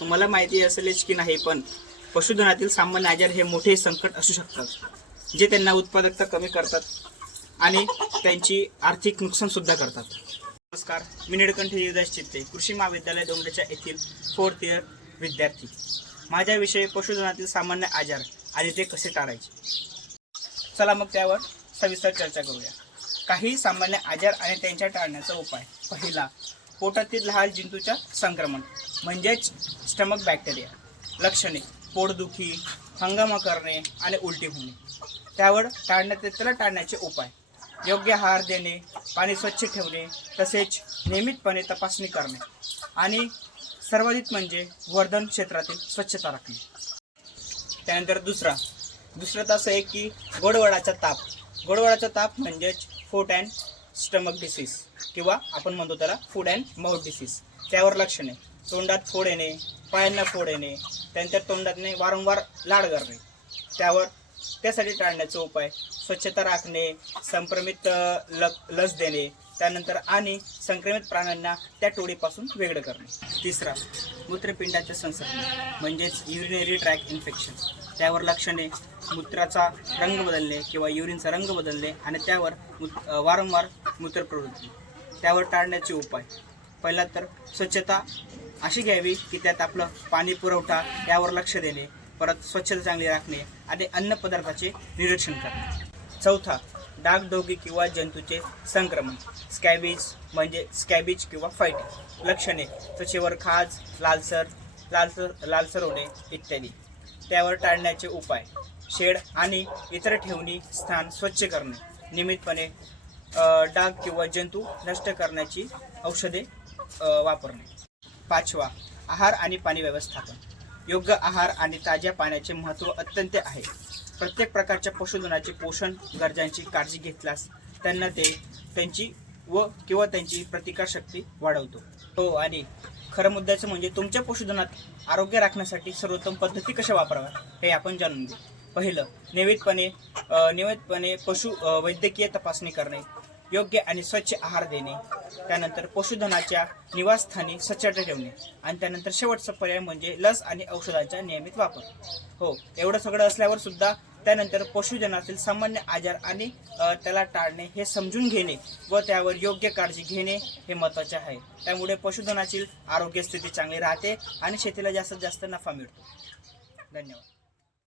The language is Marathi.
तुम्हाला माहिती असेलच की नाही, पण पशुधनातील सामान्य आजार हे मोठे संकट असू शकतात जे त्यांना उत्पादकता कमी करतात आणि त्यांची आर्थिक नुकसान सुद्धा करतात. नमस्कार, मी निळकंठ युवराज चित्ते, कृषी महाविद्यालय डोंगरेच्या येथील 4th इयर विद्यार्थी. माझा विषय पशुधनातील सामान्य आजार आणि ते कसे टाळायचे. चला मग त्यावर सविस्तर चर्चा करूया. काही सामान्य आजार आणि त्यांच्या टाळण्याचा उपाय. पहिला, पोटातील लहान जंतूच्या संक्रमण म्हणजेच स्टमक बॅक्टेरिया. लक्षणे: पोटदुखी, हंगामा करणे आणि उलटी होणे. त्याला टाळण्याचे उपाय: योग्य आहार देणे, पाणी स्वच्छ ठेवणे, तसेच नियमितपणे तपासणी करणे आणि सर्वाधिक म्हणजे वर्धन क्षेत्रातील स्वच्छता राखणे. त्यानंतर दुसरं असं आहे की गोडवाडाचा ताप म्हणजेच फूड अँड स्टमक डिसीज किंवा आपण म्हणतो त्याला फूड अँड माउथ डिसीज. त्यावर लक्षणे: तोंडात फोड येणे, पायांना फोड येणे, त्यानंतर तोंडातने वारंवार लाळ करणे. त्यासाठी टाळण्याचे उपाय: स्वच्छता राखणे, संक्रमित लस देणे, त्यानंतर आणि संक्रमित प्राण्यांना त्या टोळीपासून वेगळं करणे. तिसरा, मूत्रपिंडाचे संसर्ग म्हणजेच युरिनरी ट्रॅक इन्फेक्शन. त्यावर लक्षणे: मूत्राचा रंग बदलणे किंवा युरिनचा रंग बदलणे आणि त्यावर वारंवार मूत्रप्रवृत्ती. त्यावर टाळण्याचे उपाय: पहिला तर स्वच्छता अशी घ्यावी की त्यात आपलं पाणी पुरवठा यावर लक्ष देणे, परत स्वच्छता चांगली राखणे आणि अन्न पदार्थाचे निरीक्षण करणे. चौथा, डागडोगी किंवा जंतूचे संक्रमण, स्कॅबिज किंवा फायटिंग. लक्षणे: त्वचेवर खाज, लालसर होणे इत्यादी. त्यावर टाळण्याचे उपाय: शेड आणि इतर ठेवणी स्थान स्वच्छ करणे, नियमितपणे डाग किंवा जंतू नष्ट करण्याची औषधे वापरणे. पाचवा, आहार आणि पाणी व्यवस्थापन. योग्य आहार आणि ताज्या पाण्याचे महत्त्व अत्यंत आहे. प्रत्येक प्रकारच्या पशुधनाची पोषण गरजांची काळजी घेतल्यास त्यांना त्यांची प्रतिकारशक्ती वाढवतो. हो, आणि खरं मुद्द्याचं म्हणजे तुमच्या पशुधनात आरोग्य राखण्यासाठी सर्वोत्तम पद्धती कशा वापराव्या हे आपण जाणून घेऊ. पहिलं, नियमितपणे पशु वैद्यकीय तपासणी करणे, योग्य आणि स्वच्छ आहार देणे, त्यानंतर पशुधनाच्या निवासस्थानी स्वच्छता ठेवणे आणि त्यानंतर शेवटचा पर्याय म्हणजे लस आणि औषधांचा नियमित वापर. हो, एवढं सगळं असल्यावर सुद्धा त्यानंतर पशुधनातील सामान्य आजार आणि त्याला टाळणे हे समजून घेणे व त्यावर योग्य काळजी घेणे हे महत्त्वाचे आहे. त्यामुळे पशुधनाची आरोग्य स्थिती चांगली राहते आणि शेतीला जास्तीत जास्त नफा मिळतो. धन्यवाद.